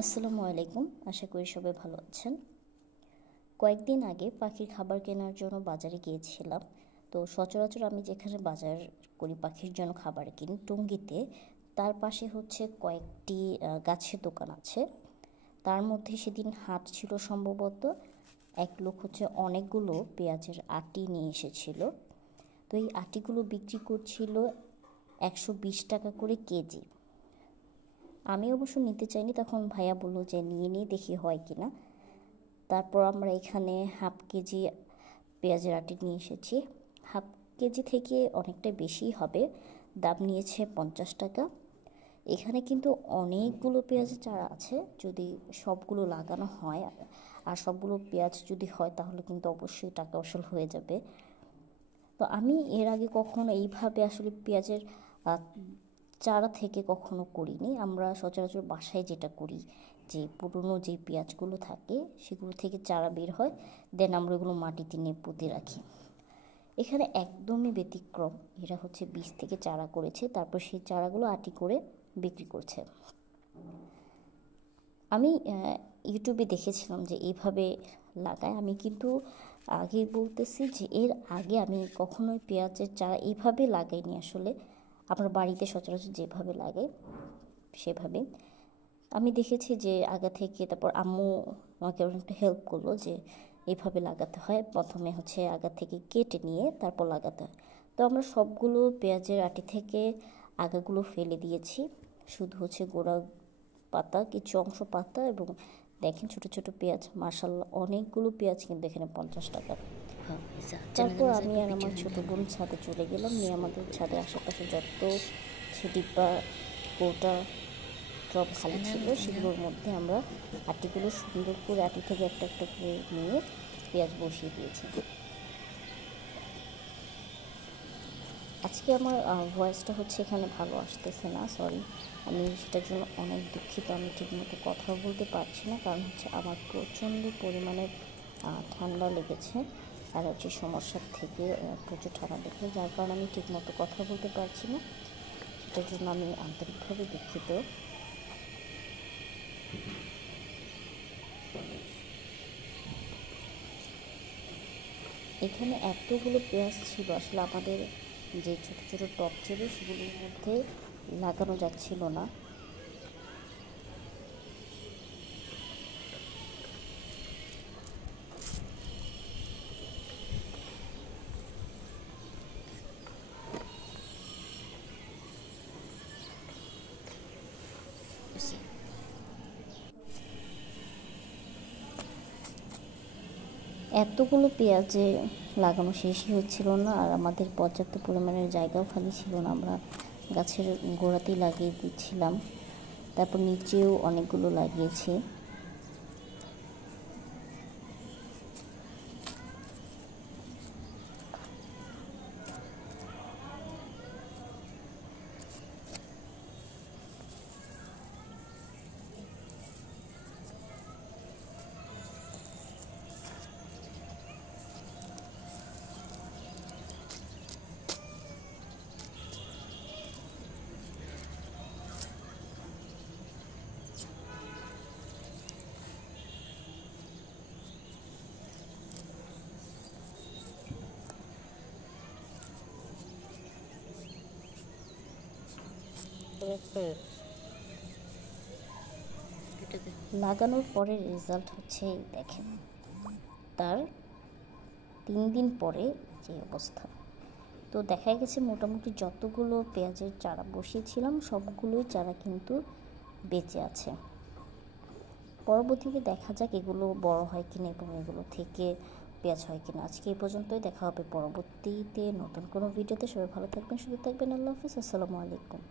আসসালামু আলাইকুম। আশা করি সবাই ভালো আছেন। কয়েকদিন আগে পাখির খাবার কেনার জন্য বাজারে গিয়েছিলাম। তো সচরাচর আমি যেখানে বাজার করি পাখির জন্য খাবার কিনি টঙ্গীতে, তার পাশে হচ্ছে কয়েকটি গাছের দোকান আছে। তার মধ্যে সেদিন হাট ছিল সম্ভবত। এক লোক হচ্ছে অনেকগুলো পেঁয়াজের আটি নিয়ে এসেছিল। তো এই আটিগুলো বিক্রি করছিল 120 টাকা করে কেজি। আমি অবশ্য নিতে চাইনি, তখন ভাইয়া বললো যে নিয়ে নিয়ে দেখি হয় কি না। তারপর আমরা এখানে হাফ কেজি পেঁয়াজের আটি নিয়ে এসেছি। হাফ কেজি থেকে অনেকটা বেশি হবে, দাম নিয়েছে 50 টাকা। এখানে কিন্তু অনেকগুলো পেঁয়াজের চারা আছে, যদি সবগুলো লাগানো হয় আর সবগুলো পেঁয়াজ যদি হয় তাহলে কিন্তু অবশ্যই টাকা আসল হয়ে যাবে। তো আমি এর আগে কখনো এইভাবে আসলে পেঁয়াজের চারা থেকে কখনো করিনি। আমরা সচরাচর বাসায় যেটা করি, যে পুরনো যে পেঁয়াজগুলো থাকে সেগুলো থেকে চারা বের হয়, দেন আমরা ওগুলো মাটিতে নিয়ে পুঁতে রাখি। এখানে একদমই ব্যতিক্রম, এরা হচ্ছে বীজ থেকে চারা করেছে, তারপর সেই চারাগুলো আটি করে বিক্রি করছে। আমি ইউটিউবে দেখেছিলাম যে এইভাবে লাগায়। আমি কিন্তু আগে বলতেছি যে এর আগে আমি কখনোই পেঁয়াজের চারা এইভাবে লাগাইনি। আসলে আমরা বাড়িতে সচরাচর যেভাবে লাগাই সেভাবে আমি দেখেছি যে আগে থেকে। তারপর আম্মু আমাকে অনেকটা হেল্প করলো যে এইভাবে লাগাতে হয়, প্রথমে হচ্ছে আগা থেকে কেটে নিয়ে তারপর লাগাতে হয়। তো আমরা সবগুলো পেঁয়াজের আটি থেকে আগাগুলো ফেলে দিয়েছি, শুধু হচ্ছে গোড়া পাতা, কিছু অংশ পাতা। এবং দেখেন ছোট ছোট পেঁয়াজ, মার্শাল্লাহ অনেকগুলো পেঁয়াজ কিন্তু এখানে 50 টাকা। তারপর আমি আর আমার ছোট বোন ছাদে চলে গেলাম, নিয়ে আমাদের ছাদের আশেপাশে যত ডিব্বা কৌটা টব খালি ছিল সেগুলোর মধ্যে আমরা আটিগুলো সুন্দর করে আটি থেকে একটা একটা করে নিয়ে পেঁয়াজ বসিয়ে দিয়েছি। আজকে আমার ভয়েসটা হচ্ছে এখানে ভালো আসতেছে না, সরি, আমি সেটার জন্য অনেক দুঃখিত। আমি ঠিকমতো কথা বলতে পারছি না, কারণ হচ্ছে আমার প্রচণ্ড পরিমাণে ঠান্ডা লেগেছে, অ্যালার্জির সমস্যার থেকে প্রচুর ঠান্ডা লেগেছে, যার কারণে আমি ঠিকমতো কথা বলতে পারছি না। সেটার জন্য আমি আন্তরিকভাবে দুঃখিত। এখানে এতগুলো পেঁয়াজ ছিল, আসলে আমাদের যে ছোট ছোট টব ছিল সেগুলোর মধ্যে লাগানো যাচ্ছিল না। এতগুলো পেঁয়াজে লাগানো শেষই হচ্ছিল না, আর আমাদের পর্যাপ্ত পরিমাণের জায়গাও খালি ছিল না। আমরা গাছের গোড়াতেই লাগিয়ে দিচ্ছিলাম, তারপর নিচেও অনেকগুলো লাগিয়েছি। লাগানোর পরে রেজাল্ট হচ্ছে দেখেন, তার 3 দিন পরে যে অবস্থা। তো দেখা গেছে মোটামুটি যতগুলো পেঁয়াজের চারা বসিয়েছিলাম সবগুলোই চারা কিন্তু বেঁচে আছে। পরবর্তীতে দেখা যাক এগুলো বড় হয় কিনা এবং এগুলো থেকে পেঁয়াজ হয় কিনা। আজকে এই পর্যন্তই, দেখা হবে পরবর্তীতে নতুন কোনো ভিডিওতে। সবাই ভালো থাকবেন, সুস্থ থাকবেন। আল্লাহ হাফিজ, আসসালামু আলাইকুম।